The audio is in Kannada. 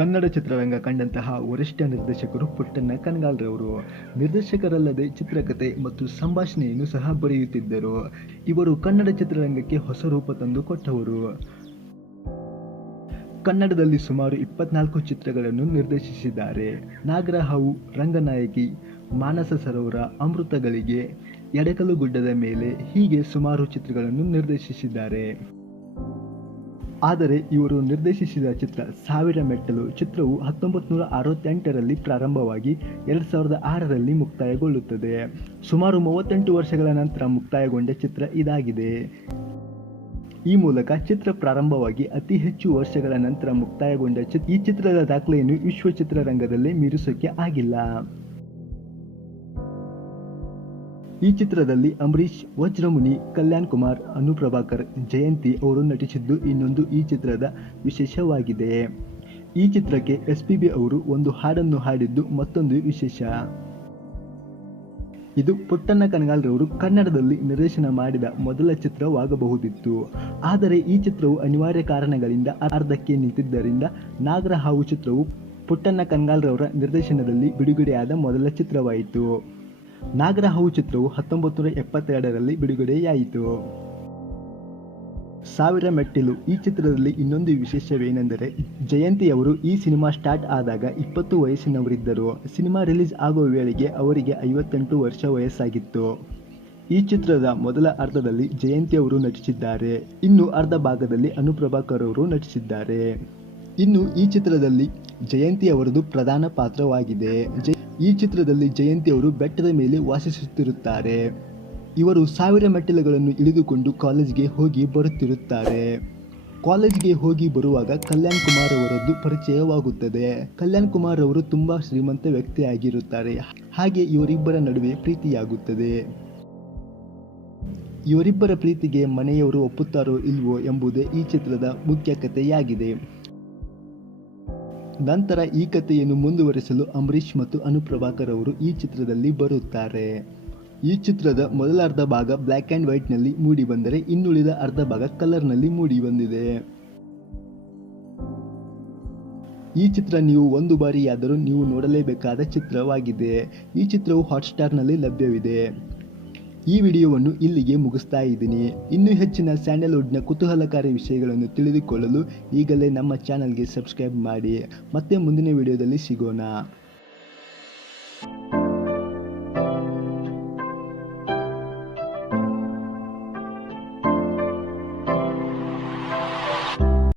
ಕನ್ನಡ ಚಿತ್ರರಂಗ ಕಂಡಂತಹ ವರಿಷ್ಠ ನಿರ್ದೇಶಕರು ಪುಟ್ಟಣ್ಣ ಕಣಗಾಲ್ರವರು. ನಿರ್ದೇಶಕರಲ್ಲದೆ ಚಿತ್ರಕಥೆ ಮತ್ತು ಸಂಭಾಷಣೆಯನ್ನು ಸಹ ಬರೆಯುತ್ತಿದ್ದರು. ಇವರು ಕನ್ನಡ ಚಿತ್ರರಂಗಕ್ಕೆ ಹೊಸ ರೂಪ ತಂದು ಕೊಟ್ಟವರು. ಕನ್ನಡದಲ್ಲಿ ಸುಮಾರು 24 ಚಿತ್ರಗಳನ್ನು ನಿರ್ದೇಶಿಸಿದ್ದಾರೆ. ನಾಗರಹಾವು, ರಂಗನಾಯಕಿ, ಮಾನಸ ಸರೋವರ, ಅಮೃತಗಳಿಗೆ, ಎಡಕಲು ಗುಡ್ಡದ ಮೇಲೆ ಹೀಗೆ ಸುಮಾರು ಚಿತ್ರಗಳನ್ನು ನಿರ್ದೇಶಿಸಿದ್ದಾರೆ. ಆದರೆ ಇವರು ನಿರ್ದೇಶಿಸಿದ ಚಿತ್ರ ಸಾವಿರ ಮೆಟ್ಟಲು ಚಿತ್ರವು 1968ರಲ್ಲಿ ಪ್ರಾರಂಭವಾಗಿ 2006ರಲ್ಲಿ ಮುಕ್ತಾಯಗೊಳ್ಳುತ್ತದೆ. ಸುಮಾರು 38 ವರ್ಷಗಳ ನಂತರ ಮುಕ್ತಾಯಗೊಂಡ ಚಿತ್ರ ಇದಾಗಿದೆ. ಈ ಮೂಲಕ ಚಿತ್ರ ಪ್ರಾರಂಭವಾಗಿ ಅತಿ ಹೆಚ್ಚು ವರ್ಷಗಳ ನಂತರ ಮುಕ್ತಾಯಗೊಂಡ ಈ ಚಿತ್ರದ ದಾಖಲೆಯನ್ನು ವಿಶ್ವ ಚಿತ್ರರಂಗದಲ್ಲೇ ಮೀರಿಸೋಕೆ ಆಗಿಲ್ಲ. ಈ ಚಿತ್ರದಲ್ಲಿ ಅಂಬರೀಷ್, ವಜ್ರಮುನಿ, ಕಲ್ಯಾಣ್ ಕುಮಾರ್, ಅನು ಪ್ರಭಾಕರ್, ಜಯಂತಿ ಅವರು ನಟಿಸಿದ್ದು ಇನ್ನೊಂದು ಈ ಚಿತ್ರದ ವಿಶೇಷವಾಗಿದೆ. ಈ ಚಿತ್ರಕ್ಕೆ SPB ಅವರು ಒಂದು ಹಾಡನ್ನು ಹಾಡಿದ್ದು ಮತ್ತೊಂದು ವಿಶೇಷ. ಇದು ಪುಟ್ಟಣ್ಣ ಕಣಗಾಲ್ರವರು ಕನ್ನಡದಲ್ಲಿ ನಿರ್ದೇಶನ ಮಾಡಿದ ಮೊದಲ ಚಿತ್ರವಾಗಬಹುದಿತ್ತು. ಆದರೆ ಈ ಚಿತ್ರವು ಅನಿವಾರ್ಯ ಕಾರಣಗಳಿಂದ ಅರ್ಧಕ್ಕೆ ನಿಂತಿದ್ದರಿಂದ ನಾಗರಹಾವು ಚಿತ್ರವು ಪುಟ್ಟಣ್ಣ ಕಣಗಾಲ್ರವರ ನಿರ್ದೇಶನದಲ್ಲಿ ಬಿಡುಗಡೆಯಾದ ಮೊದಲ ಚಿತ್ರವಾಯಿತು. ನಾಗರಹಾವು ಚಿತ್ರವು 1972ರಲ್ಲಿ ಬಿಡುಗಡೆಯಾಯಿತು. ಸಾವಿರ ಮೆಟ್ಟಿಲು ಈ ಚಿತ್ರದಲ್ಲಿ ಇನ್ನೊಂದು ವಿಶೇಷವೇನೆಂದರೆ ಜಯಂತಿಯವರು ಈ ಸಿನಿಮಾ ಸ್ಟಾರ್ಟ್ ಆದಾಗ 20 ವಯಸ್ಸಿನವರಿದ್ದರು. ಸಿನಿಮಾ ರಿಲೀಸ್ ಆಗುವ ವೇಳೆಗೆ ಅವರಿಗೆ 58 ವರ್ಷ ವಯಸ್ಸಾಗಿತ್ತು. ಈ ಚಿತ್ರದ ಮೊದಲ ಅರ್ಧದಲ್ಲಿ ಜಯಂತಿ ಅವರು ನಟಿಸಿದ್ದಾರೆ. ಇನ್ನು ಅರ್ಧ ಭಾಗದಲ್ಲಿ ಅನು ಪ್ರಭಾಕರ್ ಅವರು ನಟಿಸಿದ್ದಾರೆ. ಇನ್ನು ಈ ಚಿತ್ರದಲ್ಲಿ ಜಯಂತಿ ಅವರದು ಪ್ರಧಾನ ಪಾತ್ರವಾಗಿದೆ. ಈ ಚಿತ್ರದಲ್ಲಿ ಜಯಂತಿ ಅವರು ಬೆಟ್ಟದ ಮೇಲೆ ವಾಸಿಸುತ್ತಿರುತ್ತಾರೆ. ಇವರು ಸಾವಿರ ಮೆಟ್ಟಿಲುಗಳನ್ನು ಇಳಿದುಕೊಂಡು ಕಾಲೇಜ್ಗೆ ಹೋಗಿ ಬರುತ್ತಿರುತ್ತಾರೆ. ಕಾಲೇಜ್ಗೆ ಹೋಗಿ ಬರುವಾಗ ಕಲ್ಯಾಣ್ ಕುಮಾರ್ ಅವರದ್ದು ಪರಿಚಯವಾಗುತ್ತದೆ. ಕಲ್ಯಾಣ್ ಕುಮಾರ್ ಅವರು ತುಂಬಾ ಶ್ರೀಮಂತ ವ್ಯಕ್ತಿಯಾಗಿರುತ್ತಾರೆ. ಹಾಗೆ ಇವರಿಬ್ಬರ ನಡುವೆ ಪ್ರೀತಿಯಾಗುತ್ತದೆ. ಇವರಿಬ್ಬರ ಪ್ರೀತಿಗೆ ಮನೆಯವರು ಒಪ್ಪುತ್ತಾರೋ ಇಲ್ವೋ ಎಂಬುದೇ ಈ ಚಿತ್ರದ ಮುಖ್ಯ ಕಥೆಯಾಗಿದೆ. ನಂತರ ಈ ಕಥೆಯನ್ನು ಮುಂದುವರಿಸಲು ಅಂಬರೀಷ್ ಮತ್ತು ಅನು ಪ್ರಭಾಕರ್ ಅವರು ಈ ಚಿತ್ರದಲ್ಲಿ ಬರುತ್ತಾರೆ. ಈ ಚಿತ್ರದ ಮೊದಲ ಅರ್ಧ ಭಾಗ ಬ್ಲ್ಯಾಕ್ ಆ್ಯಂಡ್ ವೈಟ್ನಲ್ಲಿ ಮೂಡಿ ಬಂದರೆ ಇನ್ನುಳಿದ ಅರ್ಧ ಭಾಗ ಕಲರ್ನಲ್ಲಿ ಮೂಡಿ ಬಂದಿದೆ. ಈ ಚಿತ್ರ ನೀವು ಒಂದು ಬಾರಿಯಾದರೂ ನೀವು ನೋಡಲೇಬೇಕಾದ ಚಿತ್ರವಾಗಿದೆ. ಈ ಚಿತ್ರವು ಹಾಟ್ಸ್ಟಾರ್ನಲ್ಲಿ ಲಭ್ಯವಿದೆ. ಈ ವಿಡಿಯೋವನ್ನು ಇಲ್ಲಿಗೆ ಮುಗಿಸ್ತಾ ಇದ್ದೀನಿ. ಇನ್ನೂ ಹೆಚ್ಚಿನ ಸ್ಯಾಂಡಲ್ವುಡ್ನ ಕುತೂಹಲಕಾರಿ ವಿಷಯಗಳನ್ನು ತಿಳಿದುಕೊಳ್ಳಲು ಈಗಲೇ ನಮ್ಮ ಚಾನಲ್ಗೆ ಸಬ್ಸ್ಕ್ರೈಬ್ ಮಾಡಿ. ಮತ್ತೆ ಮುಂದಿನ ವಿಡಿಯೋದಲ್ಲಿ ಸಿಗೋಣ.